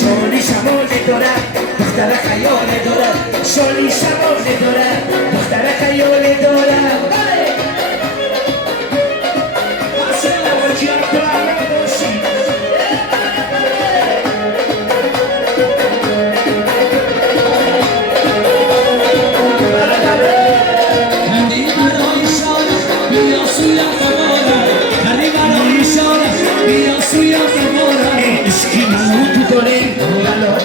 شالی شمال دارم دختر خیال دارم شالی شمال دارم دختر خیال دارم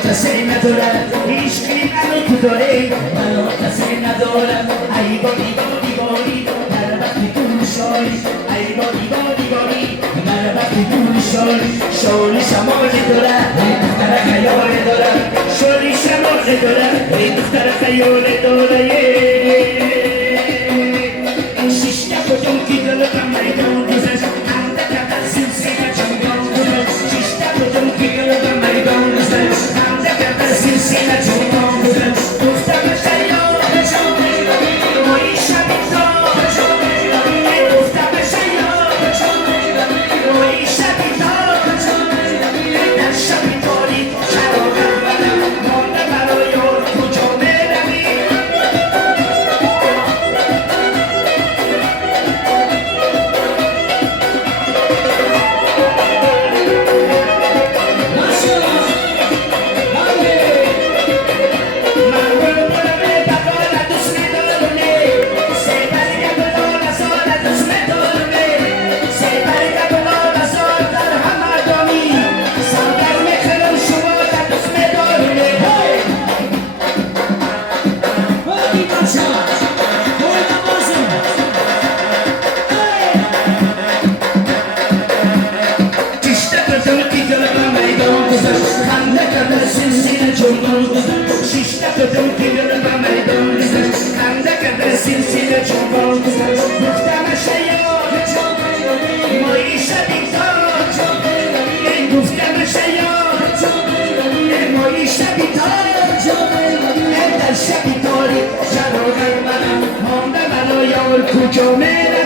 کسی ندارم هیچکی منو تو داره منو کسی ندارم ای باری باری باری در وقتی تو شاری ای باری باری باری در وقتی تو شاری شالی شمال دارم دختر خیال دارم شالی شمال دارم دختر خیال دارم شش نفر کی دلم میدون گذشت انده کردن سلسله چنگان گذشت شش نفر کی دلم میدون گذشت سلسله چنگان گذشت دختر خیال وای شبی دار دختر خیال وای شبی دار در شبی تاریک چراغم برم مانده برای یار کجا بروی سلسله چوبان گذشت گفتم شیاد مایی شبی تاج گفتم شیاد مایی شبی تاج در شبی تاریک چراغ منم مانده برای یار کجا میرم